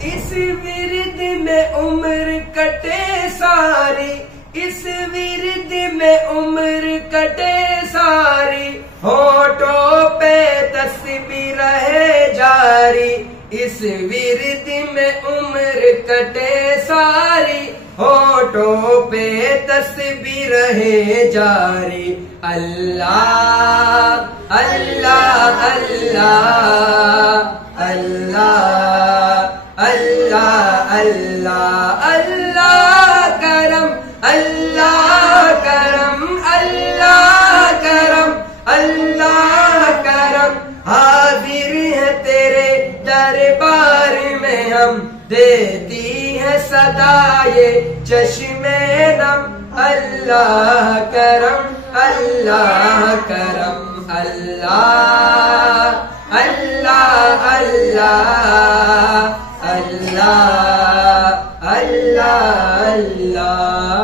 इस विरद में उम्र कटे सारी, इस विरद में उम्र कटे सारी, होठों पे तस्बीह रहे जारी। इस विरद में उम्र कटे सारी, होठों पे तस्बीह रहे जारी। अल्लाह अल्लाह अल्लाह अल्लाह अल्लाह अल्लाह अल्लाह करम, अल्लाह करम, अल्लाह करम, अल्लाह करम। हाजिर है तेरे दरबार में हम, देती है सदा ये चश्मे नम। अल्लाह करम, अल्लाह करम, अल्लाह अल्लाह अल्लाह अल्लाह अल्लाह अल्लाह।